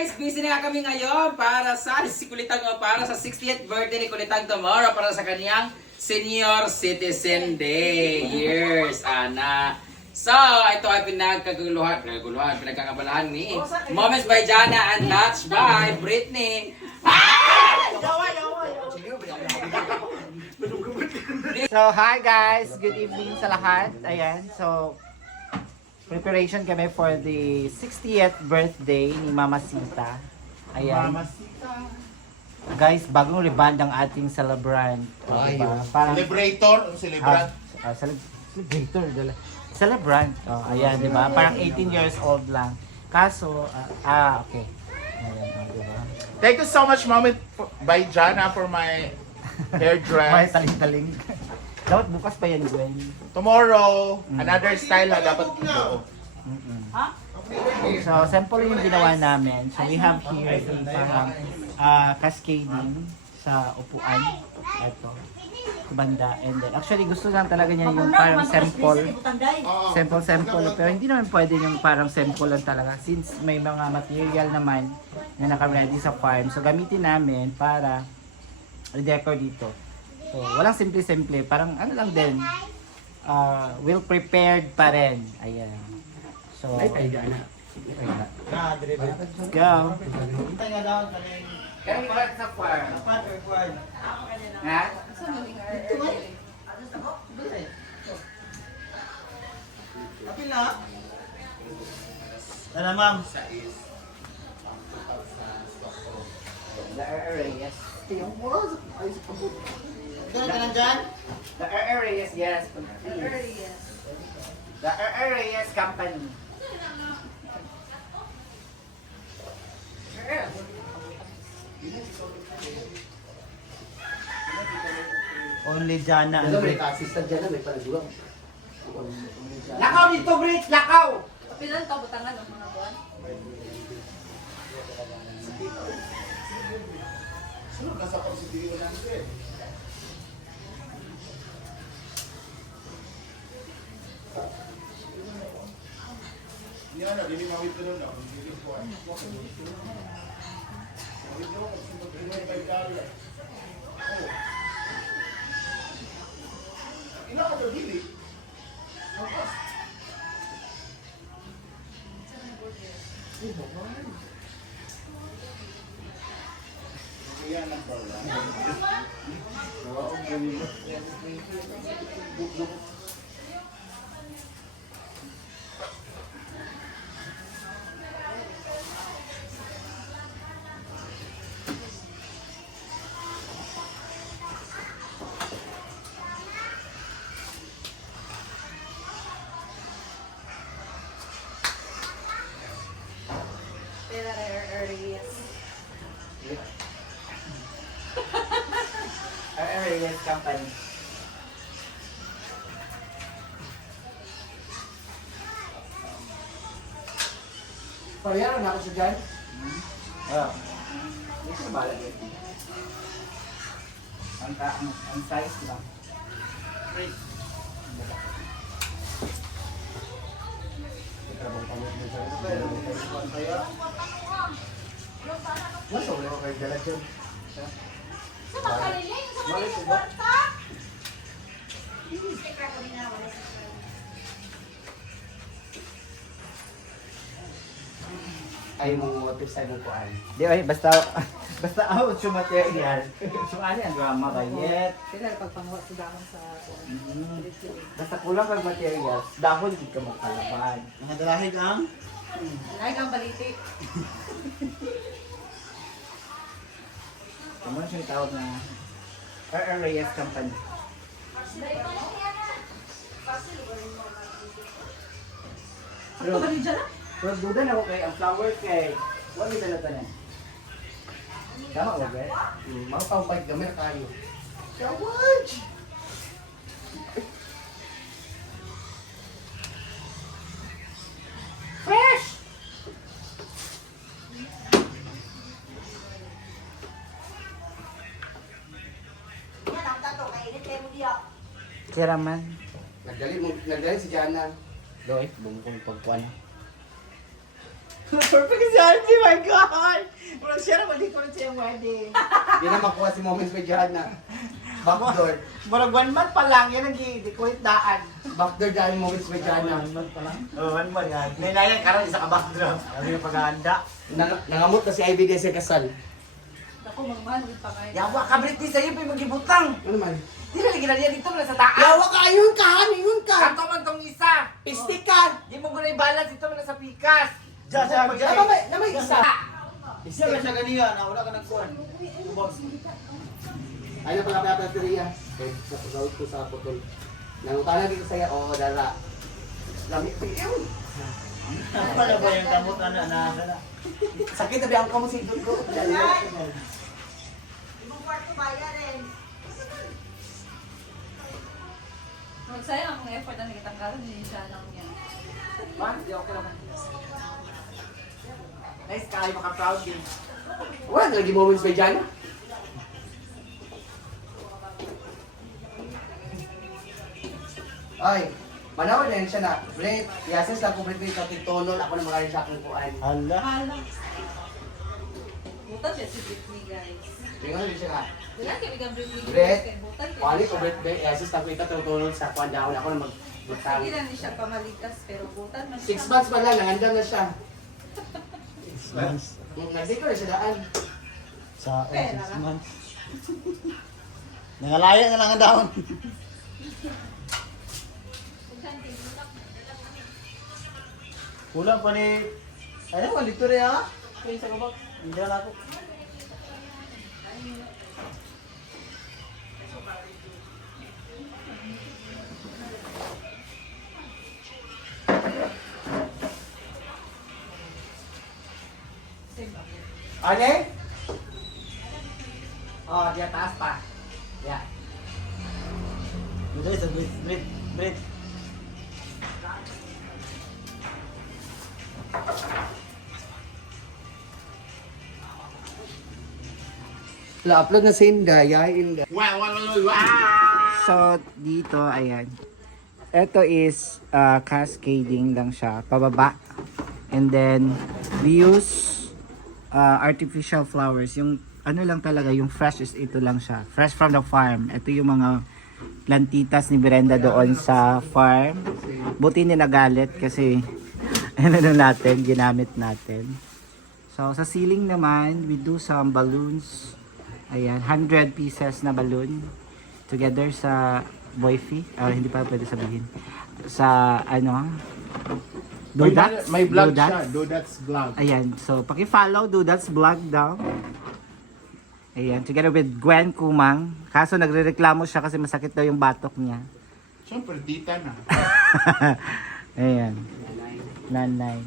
guys! Busy na nga kami ngayon para sa si Kulitang para sa 60th birthday ni Kulitang tomorrow para sa kaniyang Senior Citizen Day. Years, Ana. So, ito ay pinagkakabalahan ni Moments by Jana and Natch by Britney. So, hi guys! Good evening sa lahat. Ayan, so preparation kami for the 60th birthday ni Mama Sita. Ayan. Mama Sita. Guys, bagong reband ang ating celebrant. Diba? Parang, Celebrator o celebrant? celebrator. Celebrant. Oh, ayan, di ba? Parang 18 years old lang. Kaso, okay. Ayan, diba? Thank you so much, Moment by Jana, for my May hairdress. taling-taling. Dapat bukas pa yan, Gwen. Tomorrow, another style na dapat buo. So, sample yung ginawa namin. So, we have here yung parang cascading sa upuan. Ito. Banda. And then, actually, gusto lang talaga niya yung parang sample. Sample. Pero hindi naman pwede yung parang sample lang talaga. Since may mga material naman na naka-ready sa farm. So, gamitin namin para i-decor dito. So, walang simple-simple. Parang ano lang din. Well prepared pa rin. Ayan. So, let's go. Kaya mo sa farm. Ha? Kapila. Tara, ma'am. The areas. Ganun ka lang dyan? The areas, yes. Please. The areas company. Only Jana and Rick. Lakaw dito, Brit! Lakaw! Pilan to, butangan ng mga buwan? Sunod na sa pagsidiyo ng sir. Hindi na, hindi mawit ko nun. Hindi ko ay. Mawit ko, mag-pinay kay Carla. Oh. Ina ka daw, dili. Yan ang pala. Pera areas. Areas company. Parihan na ako sa dyan? Hindi ko bala dito. Ang size lang. Nasa wala ko kayo dala dyan. Sa makaliling, sa mga kwarta. Ay mo website mo ko ay. Di ay basta out yung material. So ano ang drama ba yet? Sila pagpanguha sa damang sa Basta kulang kag materials, dahon di ka magkalaban. Mga dalahig ang Like ang baliti. Kamu siya tawag na RRAS company. Ano ba rin dyan ah? Pero duda na ako kay ang flower kay wala dala tanan. Tama ba ba? Mga pang-bike gamit tayo. Kawaj! Fresh! Kira man. Nagdali si Jana. Doy, bumukong pagkuhan. Perfect si Archie, my God! Murag siya naman, di ko rin siyang wedding. Yan ang makuha si Moments with Johanna. Backdoor. Murag 1 month pa lang, yan ang di-kulit daan. Backdoor dahil Moments with Johanna. 1 month pa lang? Oo, 1 month yan. Nainayan ka rin, isa ka backdoor. Sabi yung paghahanda. Nangamot na si IBD sa kasal. Ako, magmahal pa kayo. Yawa ka, Britney, sa'yo pa yung magibutang. Ano man? Di na ligyan na dito na sa taas. Yawa ka! Ayun ka! Ayun ka! Ato man tong isa. Pistik ka! Di mo gulay balance dito na sa pikas. Diyan, may isa. Isa ba siya ganiya na wala ka nagkuhan? Ano pala pala Teria? Eh, sa ko sa putol. Nangutana dito saya, oh, dala. Lamig pa yun. Ano ba yung kamot na na? Sakit na ba ang kamot si Dugo? Magsayang akong effort na nagtanggalan din siya lang yan. Di okay naman. Nice kayo, maka-proud din. Wala, lagi Moments by Jana. Ay, manawin na yun siya na. Brit, yasis lang po Brit, kapit tonol. Ako na mga rin sa aking kuhan. Hala. Hala. Butan siya si Britney, guys. Tingnan din siya na. Wala kayo bigang Britney, Brit, guys. Kaya butan kayo. Wali ko Brit, yasis lang po ito tonol sa kuhan dahon. Ako na magbutang. Hindi lang siya pamalikas, pero butan man 6 months pa lang, nangandam na siya. Nagdito na siya daan. Sa Pera 6 ka. months. Nangalaya na lang ang dahon. Kulang pa ni... Ano mo, dito rin ha? Kaya sa kabak. Hindi na ako. Ane? Oh, dia taas pa. Ya. Dito sa Brit. La-upload na sa Inda, yain. So, dito, ayan. Ito is cascading lang siya, pababa. And then, we use artificial flowers. Yung ano lang talaga, yung fresh is ito lang siya. Fresh from the farm. Ito yung mga plantitas ni Brenda doon sa farm. Buti nilagalit kasi ano natin, ginamit natin. So, sa ceiling naman, we do some balloons. Ayan, 100 pieces na balloon together sa Boyfie. Hindi pa pwede sabihin. Sa ano? Doodats? May vlog Doodats? siya. Doodats vlog. Ayan, so paki-follow Doodats vlog daw. Ayan, together with Gwen Kumang. Kaso nagrereklamo siya kasi masakit daw yung batok niya. Siyempre, tita na. Ayan. Nanay.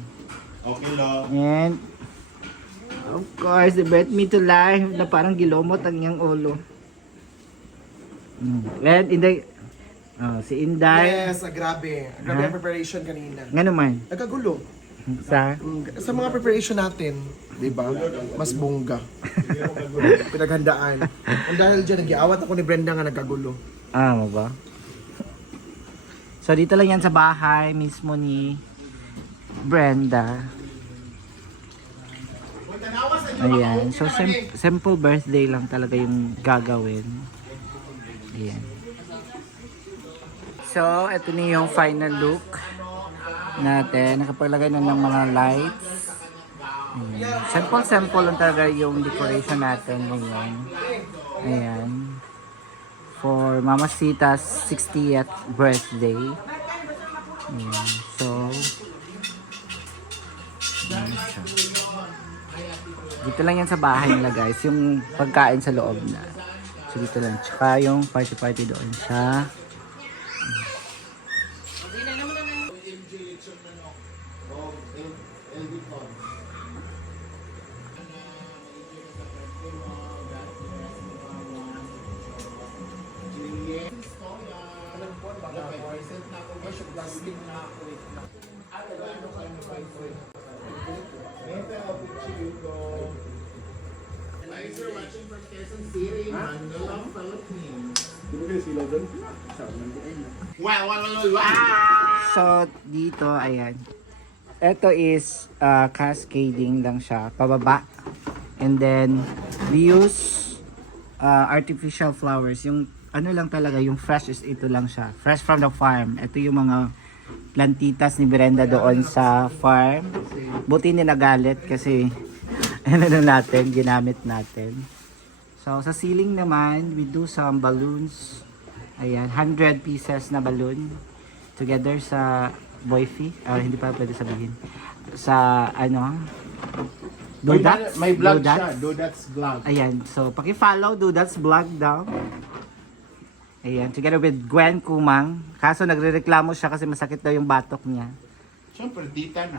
Okay, lo. And of course, they brought me to life na parang gilomot ang iyang ulo. And Inday, si Inday, Yes, grabe. Grabe ang preparation kanina. nga naman, Nagkagulo. sa, Sa mga preparation natin, di ba? Mas bongga. Pinaghandaan. Ang dahil dyan, nag-iawat ako ni Brenda nga nagkagulo. mo ba? So dito lang yan sa bahay mismo ni Brenda. Ayan, so simple birthday lang talaga yung gagawin. Ayan. So, ito na yung final look natin. Nakapaglagay na ng mga lights. Ayan. Simple lang talaga yung decoration natin ngayon. Ayan. For Mama Sita's 60th birthday. Ayan. So, ayan siya. Dito lang yan sa bahay nila guys. Yung pagkain sa loob na. So, dito lang. Tsaka yung party doon sa So, dito, ayan. ito is cascading lang siya, pababa. And then, we use artificial flowers. Yung ano lang talaga, yung fresh is ito lang siya. Fresh from the farm. Ito yung mga plantitas ni Brenda doon sa farm. Buti ni nagalit kasi ano na natin, ginamit natin. So, sa ceiling naman, we do some balloons. Ayan, 100 pieces na balloon. Together sa Boyfie. Hindi pa pwede sabihin. Sa, ano, Dudats. May vlog Dudats. siya. Dudats vlog. Ayan, so paki-follow Dudats vlog daw. Ayan, together with Gwen Kumang. Kaso nagrereklamo siya kasi masakit daw yung batok niya. Siyempre, tita na.